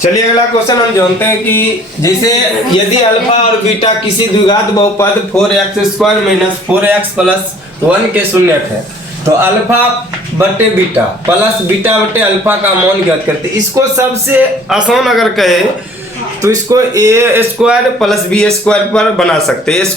चलिए अगला क्वेश्चन हम जानते हैं कि जैसे यदि अल्फा और बीटा किसी द्विघात बहुपद 4x² - 4x + 1 के शून्यक है तो अल्फा बटे बीटा प्लस बीटा बटे अल्फा का मान ज्ञात करते हैं। इसको सबसे आसान अगर कहे तो इसको a² + b² पर बना सकते हैं, a² +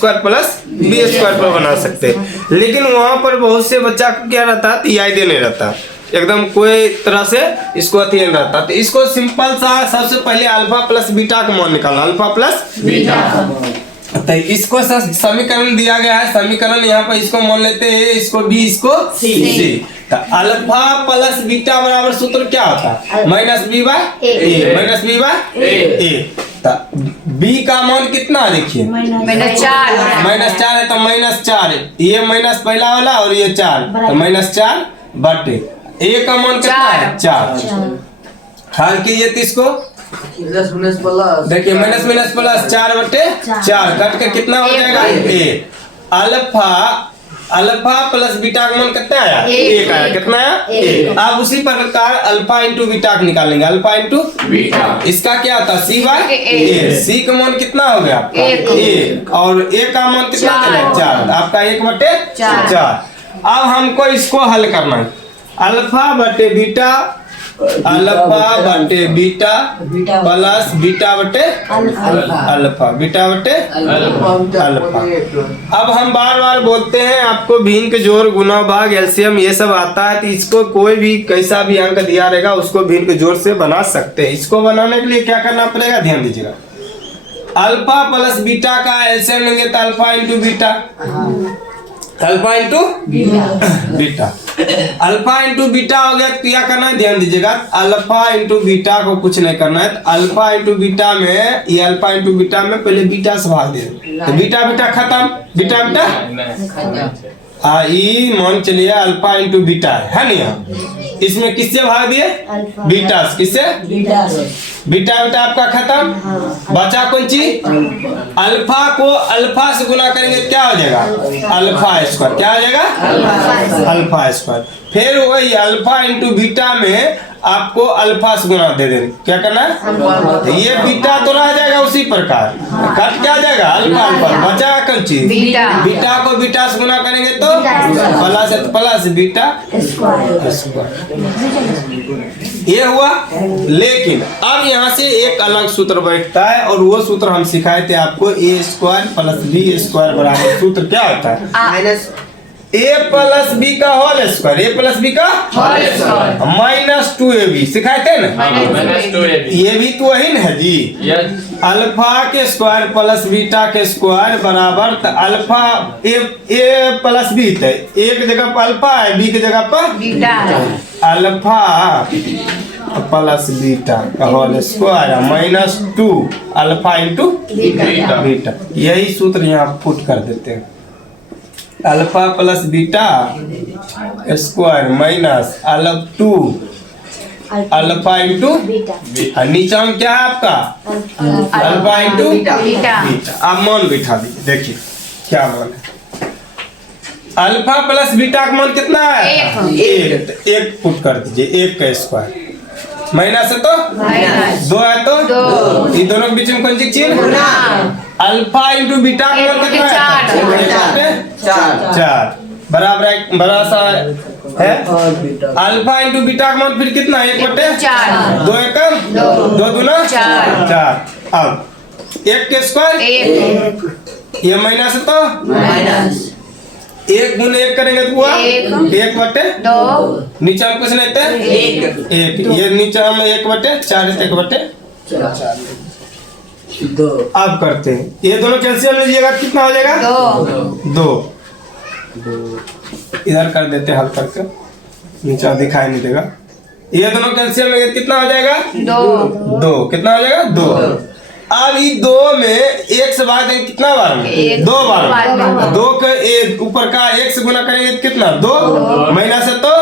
b² पर बना सकते हैं। लेकिन वहां पर बहुत से बच्चा को क्या रहता है, तो आइडिया नहीं रहता, एकदम कोई तरह से इसको अति नहीं रहता। तो इसको सिंपल सा सबसे पहले अल्फा प्लस बीटा का मान निकालना, अल्फा प्लस बीटा। तो इसको समीकरण दिया गया है, समीकरण यहाँ पर इसको मान लेते हैं, इसको बी इसको सी। तो अल्फा प्लस बीटा बराबर सूत्र क्या होता है, -b/a -b/a। तो b का मान कितना है देखिए -4 है, तो -4 ये माइनस पहला वाला और ये 4 तो -4 बटे a का मान कितना है 4। हाल कीजिए तो इसको देखिए -+ 4 बटे 4 कट के कितना हो जाएगा a। अल्फा प्लस बीटा का मान कितना आया 1 आया, कितना आया 1। अब उसी प्रकार अल्फा इंटू बीटा निकालेंगे, अल्फा इंटू बीटा इसका क्या होता है c/a। c का मान कितना हो गया आपका 1 और a का मान कितना देना 4, आपका 1 बटे 4। अब हमको इसको हल करना है, अल्फा बटे बीटा प्लस बीटा बटे अल्फा बीटा बटे अल्फा। अब हम बार बार बोलते हैं आपको भिन्न के जोड़ गुना भाग एलसीएम ये सब आता है, तो इसको कोई भी कैसा भी अंक दिया रहेगा उसको भिन्न के जोड़ से बना सकते हैं। इसको बनाने के लिए क्या करना पड़ेगा, ध्यान दीजिएगा, अल्फा प्लस बीटा का एलसीएम लेंगे तो alpha into beta, alpha into beta, alpha into beta हो गया। तो क्या करना है, ध्यान दीजिएगा, अल्फा इंटू बीटा को कुछ नहीं करना है, तो अल्फा इंटू बीटा में ये अल्फा इंटू बीटा में पहले बीटा से भाग दे, तो बीटा खत्म, बीटा मान चलिए अल्फा इंटू बीटा है नहीं, इसमें किससे भाग दिए बीटा से, किससे बीटा आपका खत्म, बचा कौन चीज अल्फा को अल्फा से गुना करेंगे क्या हो जाएगा अल्फा², क्या हो जाएगा अल्फा²। फिर वही अल्फा इंटू बीटा में आपको अल्फा से गुना दे देंगे, क्या करना है, तो ये बीटा तो रह जाएगा उसी प्रकार, कट क्या जाएगा अल्फा बचा कौन चीज बीटा को बीटा से गुना करेंगे तो प्लस बीटा स्क्वायर, ये हुआ। लेकिन अब यहाँ से एक अलग सूत्र बैठता है और वो सूत्र हम सिखाए थे आपको, a² + b² बराबर सूत्र क्या होता है a + b का होल स्क्वायर, a + b का -2ab सिखाए थे ना, ये भी तो वही है जी, अल्फा के स्क्वायर प्लस बीटा के स्क्वायर बराबर अल्फा a + b थे, एक जगह पर अल्फा है बी की जगह पर बीटा है, अल्फा प्लस बीटा का whole square -2 alpha into beta, यही सूत्र यहाँ पुट कर देते हैं, alpha plus beta square -2 alpha into नीचा में क्या है आपका अल्फा इंटू बीटा। आप मान बिठा दीजिए, देखिए क्या मान है, अल्फा प्लस बीटा का मान कितना है 1 पुट कर दीजिए, 1 का स्क्वायर माइनस है तो 2 है तो 2, इन दोनों के बीच में कौन सी चीज अल्फा इंटू बीटा का मान कितना है 4 बराबर एक बड़ा सा है, अल्फा इंटू बीटा का मान फिर कितना 1 बटे 4, 2 एकम 2 दूना 4। अब 1 के स्क्वायर ये माइनस है तो माइनस 1 गुने 1 करेंगे तो हुआ 1 बटे 2, नीचे हम कुछ लेते हैं 1, ये नीचे हम 1 बटे 4 1 बटे 2। अब करते हैं, ये दोनों कैल्शियम लीजिएगा कितना हो जाएगा 2, इधर कर देते हैं हल करके, नीचे दिखाई नहीं देगा, ये दोनों कैल्शियम लेंगे कितना हो जाएगा 2, कितना हो जाएगा 2। अब ये 2 में 1 से भाग देंगे कितना बार में 2 बार, 2 के ऊपर का 1 से गुना करेंगे तो कितना 2 माइनस है तो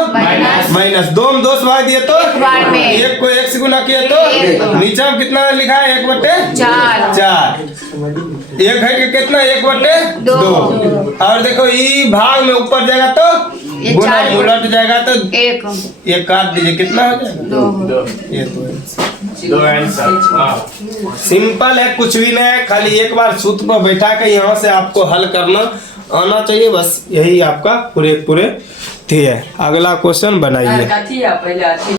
माइनस 2 में 2 से भाग दिए तो 1 को 1 से गुना किया तो नीचे में कितना लिखा है 1 बटे 4, 1 है कि कितना 1 बटे 2। और देखो ये भाग में ऊपर जाएगा तो गुना उलट जाएगा तो 1 काट दीजिए कितना हो जाएगा 2। ये तो दो आंसर। सिंपल है, कुछ भी नहीं है, खाली एक बार सूत्र पर बैठा के यहाँ से आपको हल करना आना चाहिए, बस यही आपका पूरे थे। अगला क्वेश्चन बनाइए।